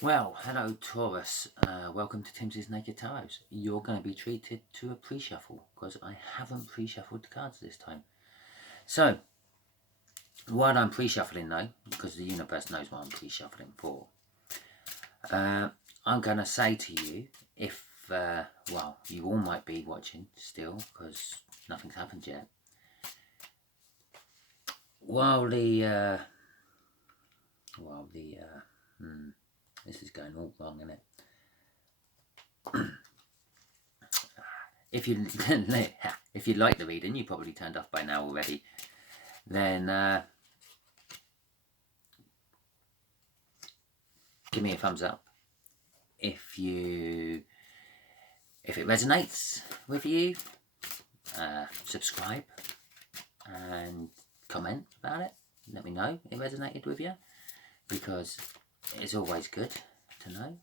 Well, hello Taurus. Welcome to Timsy Naked Tarot. You're going to be treated to a pre-shuffle because I haven't pre-shuffled the cards this time. So, while I'm pre-shuffling though, because the universe knows what I'm pre-shuffling for, I'm going to say to you, if, well, you all might be watching still because nothing's happened yet. While this is going all wrong, isn't it? If you if you like the reading, you probably turned off by now already. Then give me a thumbs up. If it resonates with you, subscribe and comment about it. Let me know it resonated with you, because it's always good to know.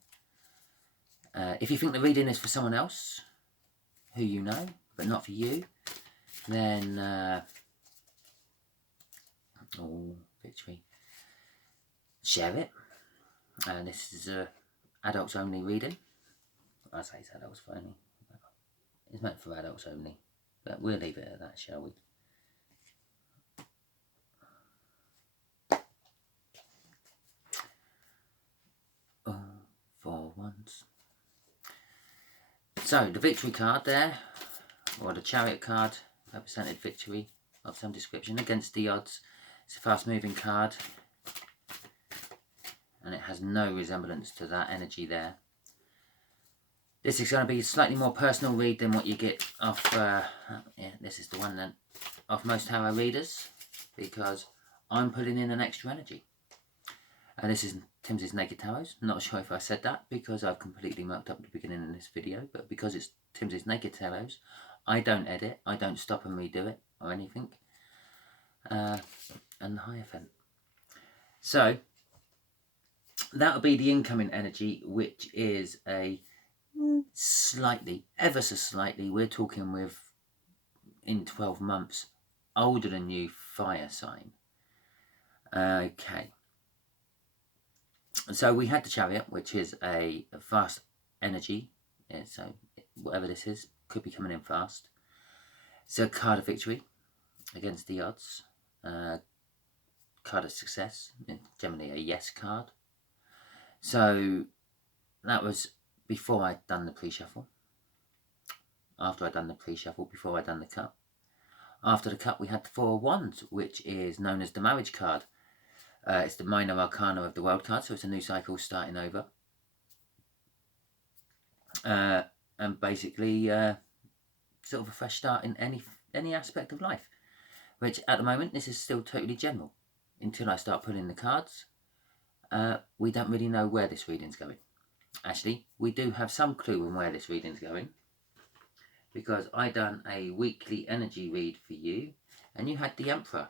If you think the reading is for someone else who you know but not for you, then victory, share it. This is a adults only reading. I say it's adults only. It's meant for adults only, but we'll leave it at that, shall we? For once. So the victory card there, or the chariot card, represented victory of some description against the odds. It's a fast moving card, and it has no resemblance to that energy there. This is going to be a slightly more personal read than what you get off, this is the one then, off most tarot readers, because I'm putting in an extra energy. And this is Timsy's Naked Tarot. Not sure if I said that because I've completely mucked up the beginning of this video, but because it's Timsy's Naked Tarot, I don't edit, I don't stop and redo it or anything. And the Hierophant. So that'll be the incoming energy, which is a slightly, ever so slightly, we're talking with, in 12 months, older than you fire sign. Okay. So we had the Chariot, which is a fast energy. So whatever this is, could be coming in fast. It's a card of victory against the odds. Card of success, generally a yes card. So that was before I'd done the pre-shuffle. After I'd done the pre-shuffle, before I'd done the cut. After the cut, we had the Four of Wands, which is known as the marriage card. It's the minor arcana of the world card, so it's a new cycle starting over. And basically, sort of a fresh start in any aspect of life. Which, at the moment, this is still totally general. Until I start pulling the cards, we don't really know where this reading's going. Actually, we do have some clue on where this reading's going, because I done a weekly energy read for you, and you had the Emperor.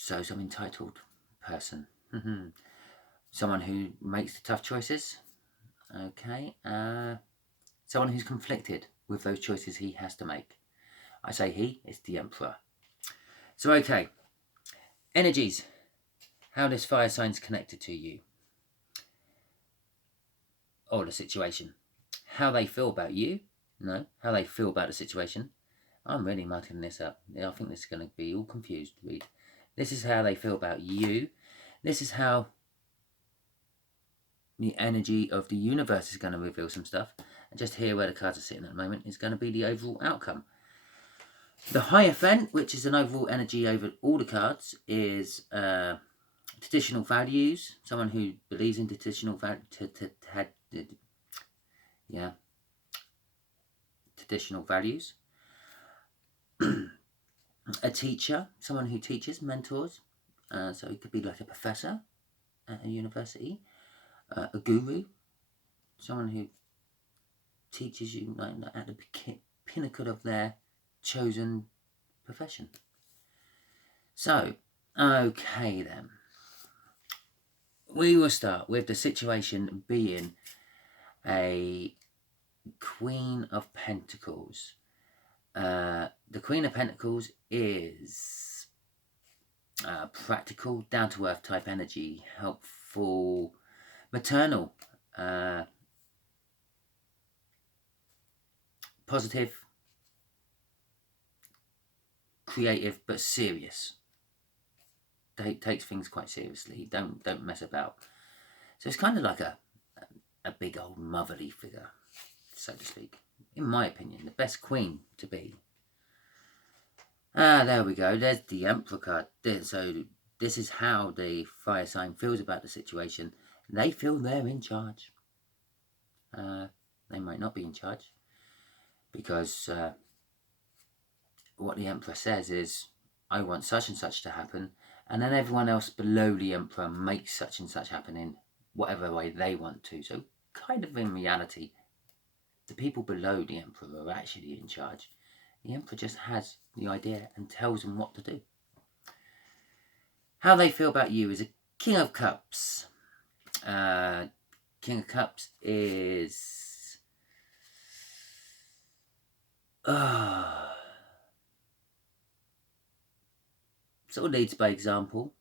So some entitled person. Someone who makes the tough choices. Okay. Someone who's conflicted with those choices he has to make. I say he, it's the Emperor. So, okay. Energies. How this fire sign's connected to you. Or the situation. How they feel about you. No, how they feel about the situation. I'm really mucking this up. I think this is going to be all confused to read. This is how they feel about you. This is how the energy of the universe is going to reveal some stuff. And just here where the cards are sitting at the moment is going to be the overall outcome. The Hierophant, which is an overall energy over all the cards, is traditional values. Someone who believes in traditional traditional values. A teacher, someone who teaches, mentors. So it could be like a professor at a university. A guru, someone who teaches you at the pinnacle of their chosen profession. So, okay then. We will start with the situation being a Queen of Pentacles. The Queen of Pentacles is practical, down-to-earth type energy, helpful, maternal, positive, creative, but serious. Takes things quite seriously. Don't mess about. So it's kind of like a big old motherly figure, so to speak. In my opinion, the best queen to be. There we go. There's the Emperor card. So this is how the fire sign feels about the situation. They feel they're in charge. They might not be in charge, because what the Emperor says is, I want such and such to happen, and then everyone else below the Emperor makes such and such happen in whatever way they want to. So kind of in reality, the people below the Emperor are actually in charge. The Emperor just has the idea and tells them what to do. How they feel about you is a King of Cups. King of Cups is... sort of leads by example.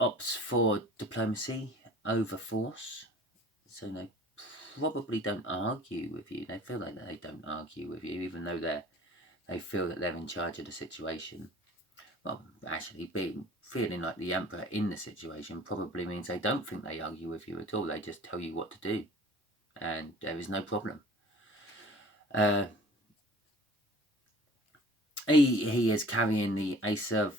Opts for diplomacy over force. So they probably don't argue with you. They feel like they don't argue with you, even though they feel that they're in charge of the situation. Well, actually, feeling like the Emperor in the situation probably means they don't think they argue with you at all. They just tell you what to do, and there is no problem. He is carrying the Ace of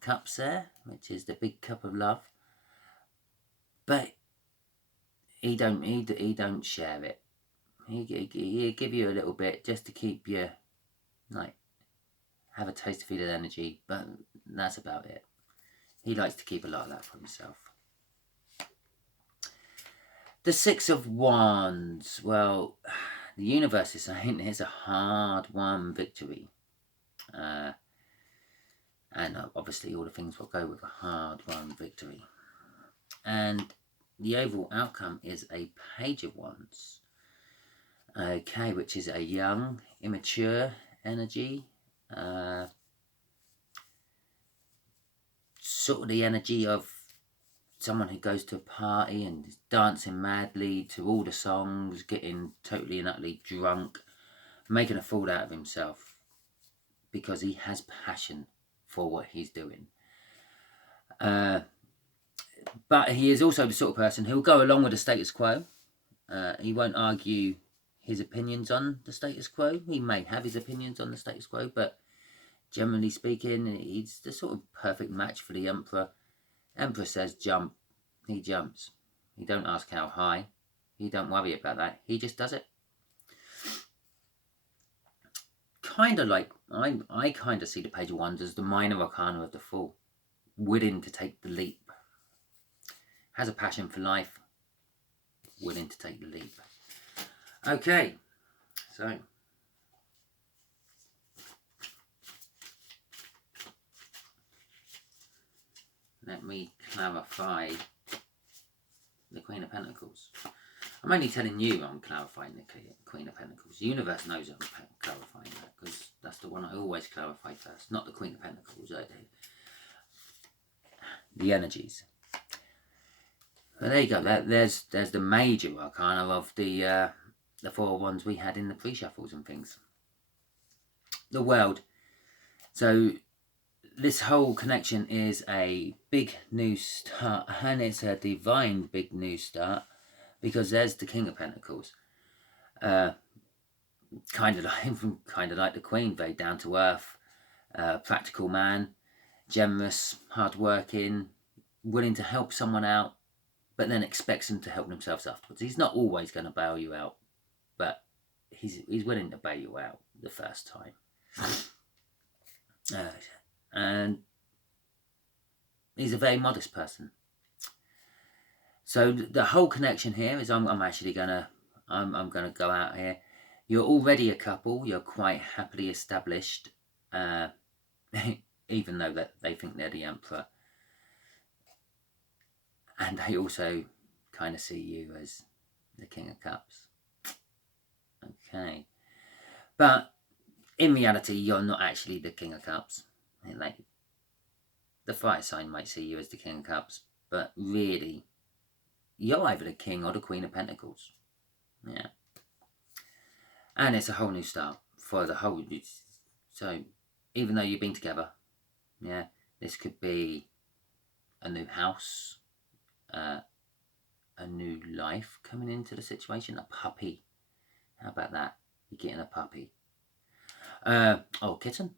Cups there, which is the big cup of love, but he don't share it. He give you a little bit just to keep you, like, have a taste of his energy, but that's about it. He likes to keep a lot of that for himself. The Six of Wands. Well, the universe is saying it's a hard-won victory. And obviously all the things will go with a hard-won victory. And the overall outcome is a Page of Wands. Okay, which is a young, immature energy. Sort of the energy of someone who goes to a party and is dancing madly to all the songs, getting totally and utterly drunk, making a fool out of himself because he has passion for what he's doing. But he is also the sort of person who will go along with the status quo. He won't argue his opinions on the status quo. He may have his opinions on the status quo, but generally speaking, he's the sort of perfect match for the Emperor. Emperor says jump, he jumps. He don't ask how high. He don't worry about that. He just does it. Kind of like, I kind of see the Page of Wands as the minor arcana of the Fool. Willing to take the leap. Has a passion for life. Willing to take the leap. Okay, so let me clarify the Queen of Pentacles. I'm only telling you I'm clarifying the Queen of Pentacles. The universe knows I'm clarifying that, because that's the one I always clarify first, not the Queen of Pentacles. The energies. But there you go. There's the major arcana of the four ones we had in the pre-shuffles and things. The World. So this whole connection is a big new start, and it's a divine big new start, because there's the King of Pentacles. Kind of like the Queen, very down to earth, practical man, generous, hardworking, willing to help someone out, but then expects them to help themselves afterwards. He's not always going to bail you out, but he's willing to bail you out the first time. And he's a very modest person. So the whole connection here is I'm actually gonna go out here. You're already a couple. You're quite happily established, even though that they think they're the Emperor, and they also kind of see you as the King of Cups. Okay, but in reality, you're not actually the King of Cups. Like, the fire sign might see you as the King of Cups, but really, you're either the King or the Queen of Pentacles. Yeah. And it's a whole new start for the whole... So, even though you've been together, yeah, this could be a new house, a new life coming into the situation, a puppy. How about that? You're getting a puppy. Oh, kitten.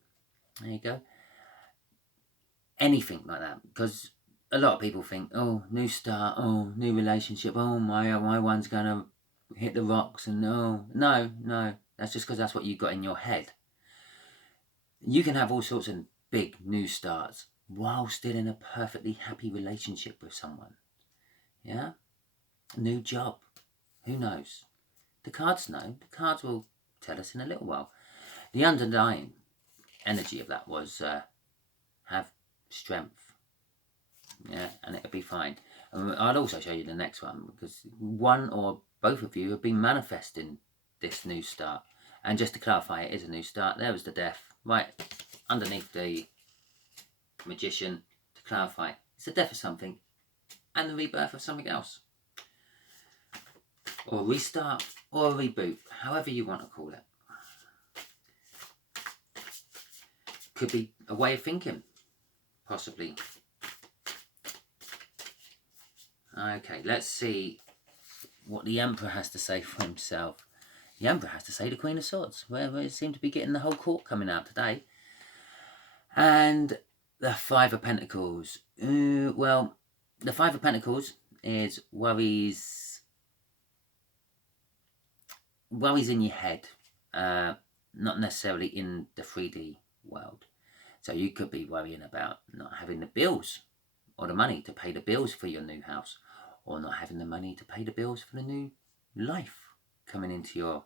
There you go. Anything like that, because a lot of people think, oh, new start, oh, new relationship, oh, my one's gonna hit the rocks, and no, that's just because that's what you got in your head. You can have all sorts of big new starts while still in a perfectly happy relationship with someone. Yeah, new job, who knows? The cards know. The cards will tell us in a little while. The underlying energy of that was have strength. Yeah, and it'll be fine. I'll also show you the next one, because one or both of you have been manifesting this new start. And just to clarify, it is a new start. There was the death right underneath the magician. To clarify, it's the death of something and the rebirth of something else, or a restart, or a reboot, however you want to call it. Could be a way of thinking, possibly. Okay, let's see what the Emperor has to say for himself. The Emperor has to say the Queen of Swords, where it seemed to be getting the whole court coming out today. And the Five of Pentacles. Well, the Five of Pentacles is worries in your head, not necessarily in the 3D world. So you could be worrying about not having the bills or the money to pay the bills for your new house, or not having the money to pay the bills for the new life coming into your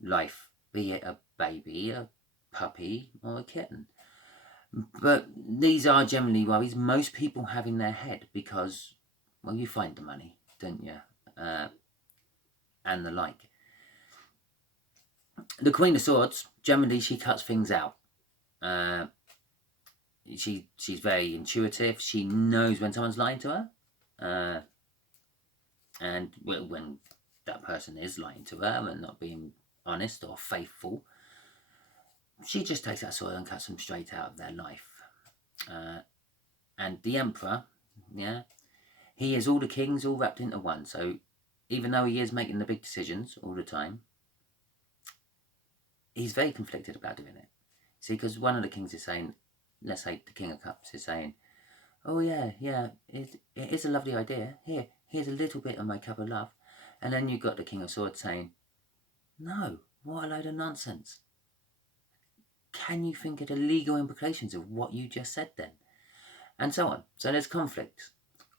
life, be it a baby, a puppy, or a kitten. But these are generally worries most people have in their head, because, well, you find the money, don't you? And the like. The Queen of Swords, generally she cuts things out. She's very intuitive. She knows when someone's lying to her. And when that person is lying to her and not being honest or faithful, she just takes that sword and cuts them straight out of their life. And the Emperor, yeah, he is all the kings all wrapped into one. So even though he is making the big decisions all the time, he's very conflicted about doing it. See, because one of the kings is saying, let's say the King of Cups is saying, oh yeah, it is a lovely idea. Here's a little bit of my cup of love. And then you've got the King of Swords saying, no, what a load of nonsense. Can you think of the legal implications of what you just said then? And so on. So there's conflicts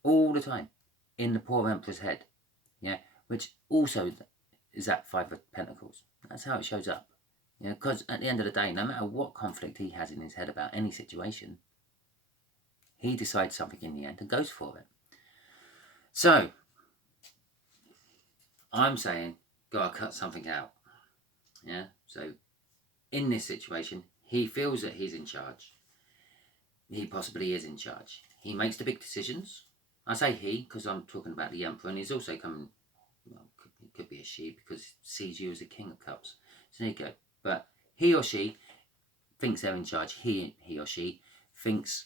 all the time in the poor Emperor's head. Yeah, which also is that Five of Pentacles. That's how it shows up. You know, because at the end of the day, no matter what conflict he has in his head about any situation, he decides something in the end and goes for it. So, I'm saying, gotta cut something out. Yeah, so in this situation, he feels that he's in charge. He possibly is in charge. He makes the big decisions. I say he, because I'm talking about the Emperor, and he's also coming, well, it could be a she, because he sees you as a King of Cups. So there you go. But he or she thinks they're in charge. He or she thinks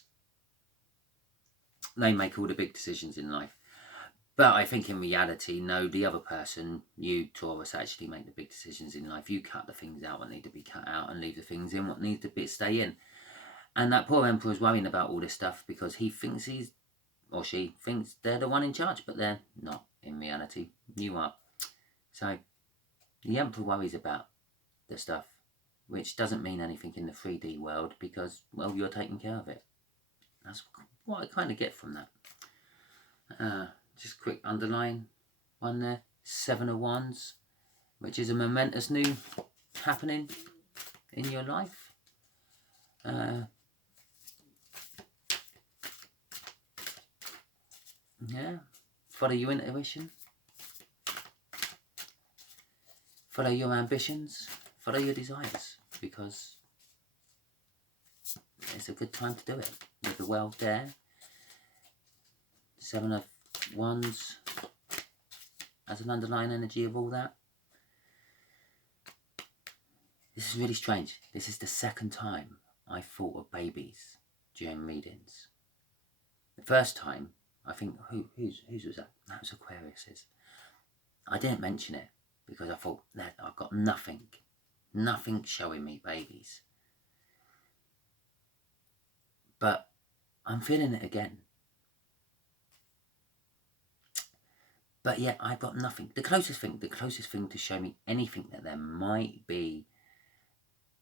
they make all the big decisions in life. But I think in reality, no, the other person, you, Taurus, actually make the big decisions in life. You cut the things out what need to be cut out and leave the things in what need to stay in. And that poor Emperor is worrying about all this stuff because he thinks he's, or she thinks they're the one in charge, but they're not in reality. You are. So the Emperor worries about the stuff, which doesn't mean anything in the 3D world because, well, you're taking care of it. That's what I kind of get from that. Just quick underline one there. 7 of Wands, which is a momentous new happening in your life. Yeah. Follow your intuition. Follow your ambitions. follow your desires, because it's a good time to do it. With the World there, 7 of Wands as an underlying energy of all that. This is really strange. This is the second time I thought of babies during readings. The first time, I think, whose was that? That was Aquarius's. I didn't mention it because I thought that I've got nothing showing me babies. But I'm feeling it again. But yet I've got nothing. The closest thing to show me anything that there might be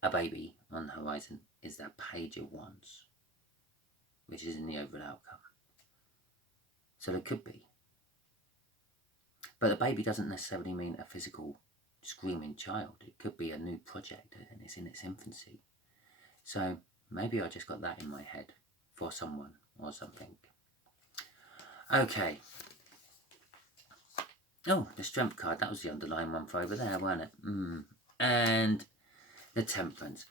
a baby on the horizon is that Page of Wands, which is in the overall outcome. So there could be. But the baby doesn't necessarily mean a physical screaming child. It could be a new project and it's in its infancy. So maybe I just got that in my head for someone or something. Okay. Oh, the Strength card. That was the underlying one for over there, wasn't it? And the Temperance.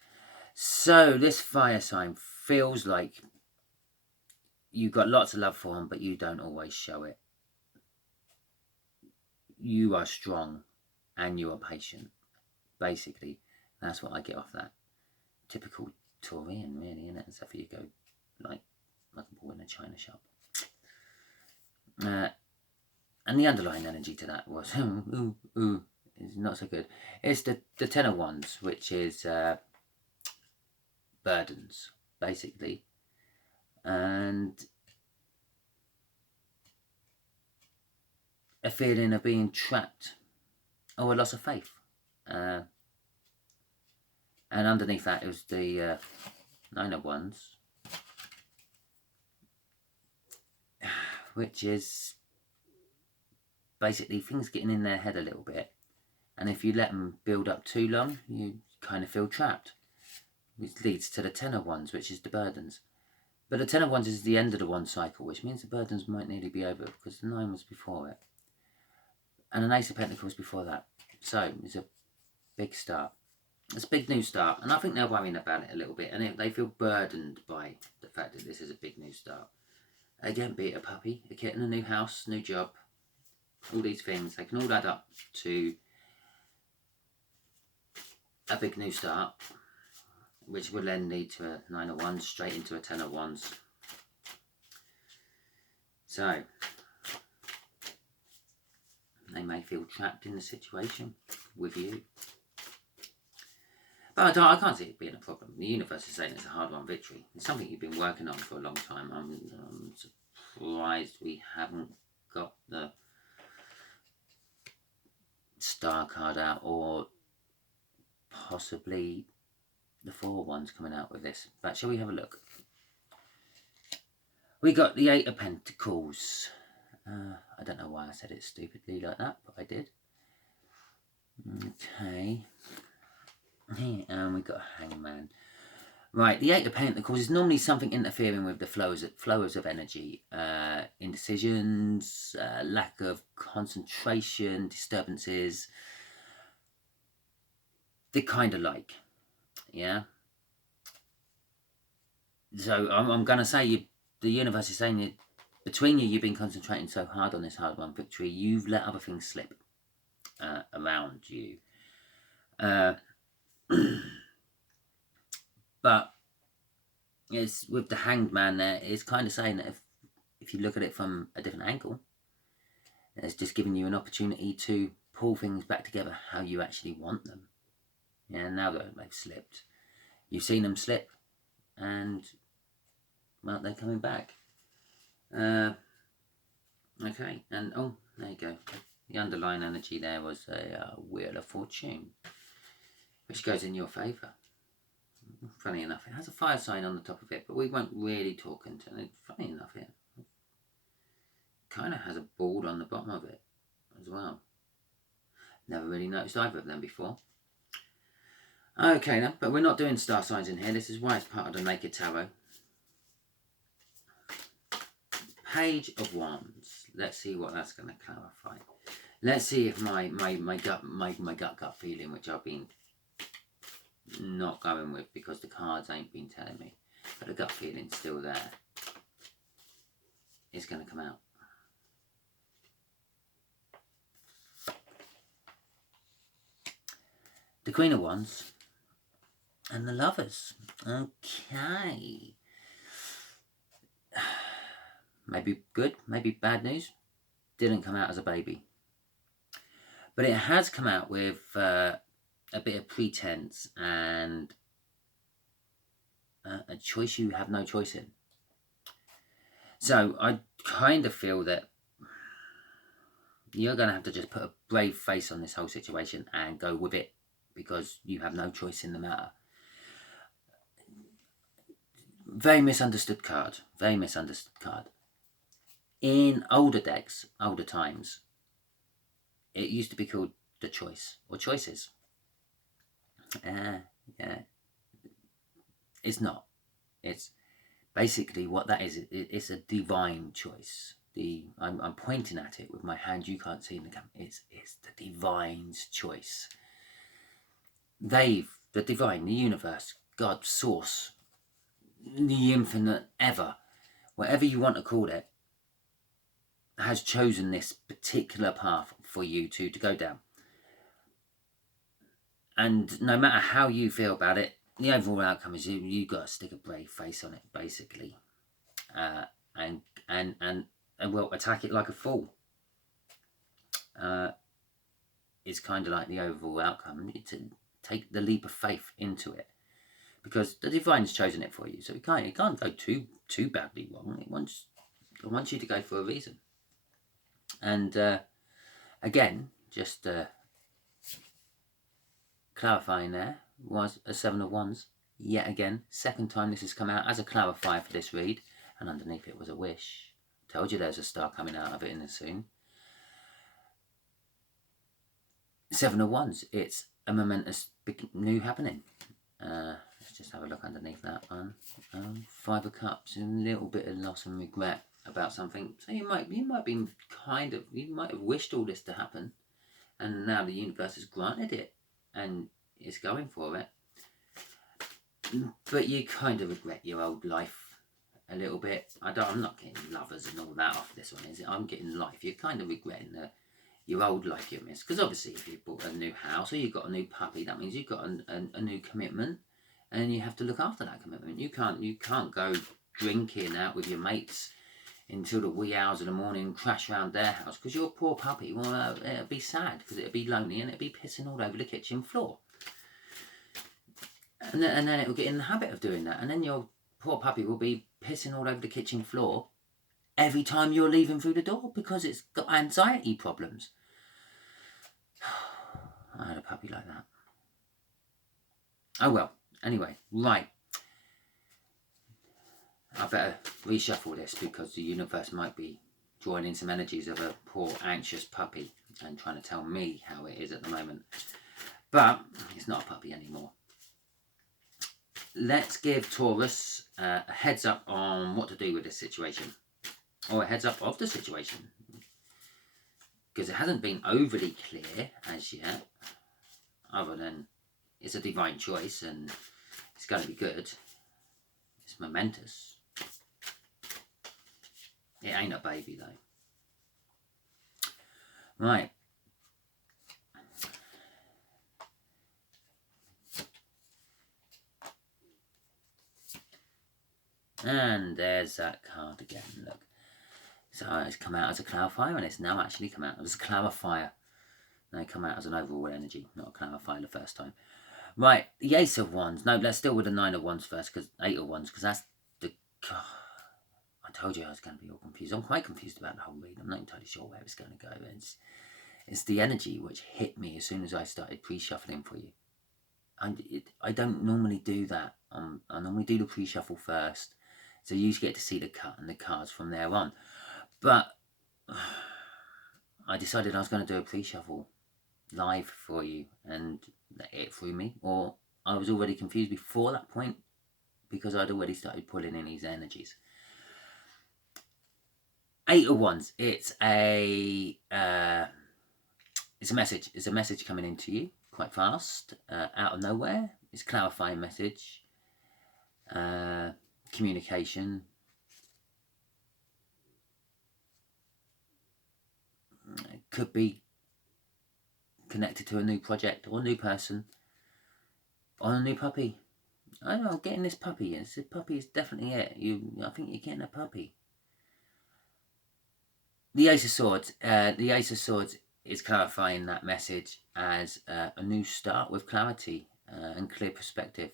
So this fire sign feels like you've got lots of love for him, but you don't always show it. You are strong and you are patient. Basically, that's what I get off that. Typical Taurian, really, isn't it? Except for you go like a ball in a china shop. And the underlying energy to that was, is not so good. It's the Ten of Wands, which is burdens, basically. And a feeling of being trapped or a loss of faith. And underneath that it was the Nine of Wands, which is basically things getting in their head a little bit. And if you let them build up too long, you kind of feel trapped. Which leads to the Ten of Wands, which is the burdens. But the Ten of Wands is the end of the wand cycle, which means the burdens might nearly be over, because the 9 was before it. And an Ace of Pentacles before that. So it's a big start. It's a big new start. And I think they're worrying about it a little bit. And they feel burdened by the fact that this is a big new start. Again, be it a puppy, a kitten, a new house, new job. All these things, they can all add up to a big new start, which will then lead to a 9 of Wands, straight into a 10 of Wands. So, they may feel trapped in the situation with you. But I can't see it being a problem. The universe is saying it's a hard-won victory. It's something you've been working on for a long time. I'm surprised we haven't got the Star card out, or possibly the 4 of Wands coming out with this. But shall we have a look? We got the 8 of Pentacles. I don't know why I said it stupidly like that, but I did. Okay. And we got a Hangman. Right, the 8 of Pentacles is normally something interfering with the flows of energy. Indecisions, lack of concentration, disturbances. They kind of like. Yeah. So I'm going to say the universe is saying that between you, you've been concentrating so hard on this hard-won victory, you've let other things slip around you. But it's with the Hanged Man there, it's kind of saying that if you look at it from a different angle, it's just giving you an opportunity to pull things back together how you actually want them. Yeah, now that they've slipped, you've seen them slip, and well, they're coming back. Okay, and oh, there you go. The underlying energy there was a Wheel of Fortune, which goes in your favour. Funny enough, it has a fire sign on the top of it, but we won't really talk into it. Funny enough, it kind of has a board on the bottom of it as well. Never really noticed either of them before. Okay then, but we're not doing star signs in here. This is why it's part of the Naked Tarot. Page of Wands. Let's see what that's going to clarify. Let's see if my gut feeling, which I've been not going with because the cards ain't been telling me. But the gut feeling's still there. It's going to come out. The Queen of Wands and the Lovers. Okay. Maybe good, maybe bad news. Didn't come out as a baby. But it has come out with a bit of pretense and a choice you have no choice in. So I kind of feel that you're going to have to just put a brave face on this whole situation and go with it because you have no choice in the matter. Very misunderstood card. Very misunderstood card. In older decks, older times, it used to be called the choice or choices. Yeah. It's not. It's basically what that is. It's a divine choice. I'm pointing at it with my hand. You can't see in the camera. It's the divine's choice. The divine, the universe, God, source, the infinite ever, whatever you want to call it, has chosen this particular path for you to go down. And no matter how you feel about it, the overall outcome is you got to stick a brave face on it, basically, and well, attack it like a fool. It's kind of like the overall outcome. To take the leap of faith into it, because the divine's chosen it for you, so it can't go too badly wrong. It wants you to go for a reason. And again, just clarifying, there was a 7 of Wands. Yet again, second time this has come out as a clarifier for this read, and underneath it was a wish. Told you there's a star coming out of it in this soon. 7 of Wands. It's a momentous big new happening. Let's just have a look underneath that one. 5 of Cups, a little bit of loss and regret about something. So you might have wished all this to happen, and now the universe has granted it and is going for it. But you kind of regret your old life a little bit. I'm not getting lovers and all that off this one, is it? I'm getting life. You're kind of regretting your old life you missed. Because obviously if you bought a new house or you've got a new puppy, that means you've got a new commitment, and you have to look after that commitment. You can't go drinking out with your mates until the wee hours of the morning and crash around their house, because your poor puppy, well, it'll be sad because it'll be lonely and it'll be pissing all over the kitchen floor. And then it will get in the habit of doing that, and then your poor puppy will be pissing all over the kitchen floor every time you're leaving through the door because it's got anxiety problems. I had a puppy like that. Oh well, anyway, right. I better reshuffle this because the universe might be drawing in some energies of a poor anxious puppy and trying to tell me how it is at the moment. But it's not a puppy anymore. Let's give Taurus a heads up on what to do with this situation, or a heads up of the situation, because it hasn't been overly clear as yet, other than it's a divine choice and it's going to be good. It's momentous. It ain't a baby though. Right. And there's that card again, look. So it's come out as a clarifier, and it's now actually come out as a clarifier. They come out as an overall energy, not a clarifier the first time. Right, the Ace of Wands. No, let's deal with the 9 of Wands first, because 8 of Wands, because that's the... I told you I was going to be all confused. I'm quite confused about the whole read. I'm not entirely sure where it's going to go. It's the energy which hit me as soon as I started pre-shuffling for you. I don't normally do that. I normally do the pre-shuffle first, so you get to see the cut and the cards from there on. But I decided I was going to do a pre-shuffle live for you, and it threw me. Or I was already confused before that point because I'd already started pulling in these energies. 8 of Wands. It's a message. It's a message coming into you quite fast, out of nowhere. It's a clarifying message. Communication. It could be connected to a new project or a new person or a new puppy. I know, getting this puppy. This puppy is definitely it. I think you're getting a puppy. The Ace of Swords. The Ace of Swords is clarifying that message as a new start with clarity and clear perspective,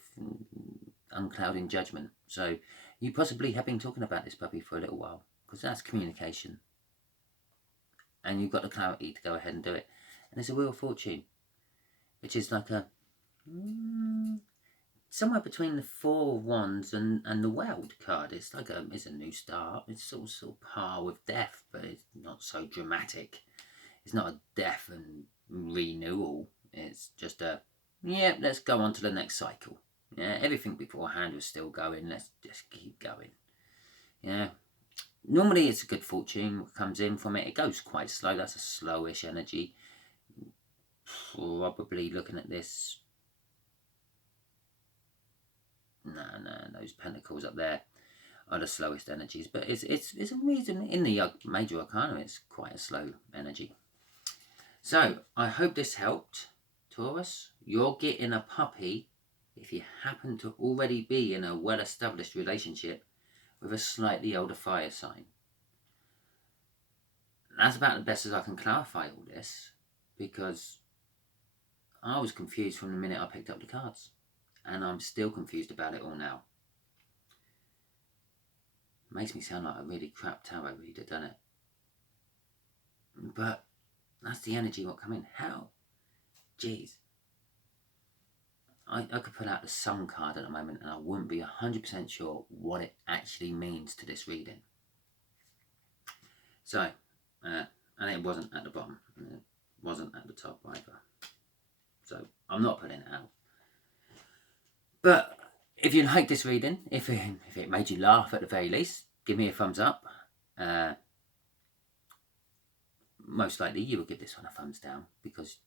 unclouding judgment. So you possibly have been talking about this puppy for a little while, because that's communication. And you've got the clarity to go ahead and do it. And there's a Wheel of Fortune, which is like a somewhere between the Four of Wands and the World card. It's like it's a new start. It's sort of par with death, but it's not so dramatic. It's not a death and renewal. It's just let's go on to the next cycle. Yeah, everything beforehand was still going. Let's just keep going. Yeah. Normally it's a good fortune that comes in from it. It goes quite slow. That's a slowish energy. Probably looking at this. No, those pentacles up there are the slowest energies. But it's a reason in the major arcana it's quite a slow energy. So I hope this helped, Taurus. You're getting a puppy if you happen to already be in a well-established relationship with a slightly older fire sign. That's about the best as I can clarify all this, because I was confused from the minute I picked up the cards, and I'm still confused about it all now. Makes me sound like a really crap tarot reader, doesn't it? But that's the energy what come in. How? Jeez. I could pull out the Sun card at the moment and I wouldn't be 100% sure what it actually means to this reading. So, and it wasn't at the bottom. And it wasn't at the top either. So, I'm not putting it out. But if you like this reading, if it made you laugh at the very least, give me a thumbs up. Most likely you will give this one a thumbs down, because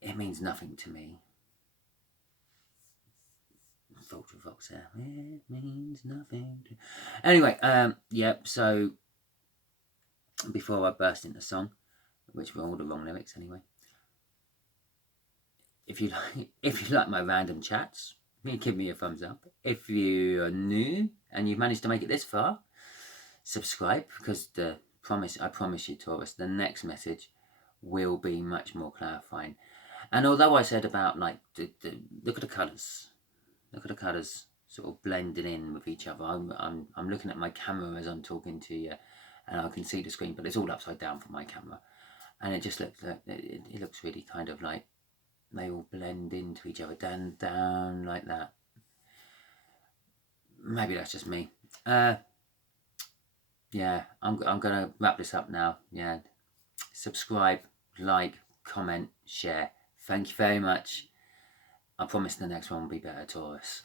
it means nothing to me. Vulture Vox there. It means nothing to... Anyway, so before I burst into song, which were all the wrong lyrics anyway, if you like my random chats, give me a thumbs up. If you are new and you've managed to make it this far, subscribe, because I promise you, Taurus, the next message will be much more clarifying. And although I said about like look at the colours. Look at the colours sort of blending in with each other. I'm looking at my camera as I'm talking to you, and I can see the screen, but it's all upside down from my camera, and it just looks like it looks really kind of like they all blend into each other, down like that. Maybe that's just me. Yeah, I'm gonna wrap this up now. Yeah, subscribe, like, comment, share. Thank you very much. I promise the next one will be better, Taurus.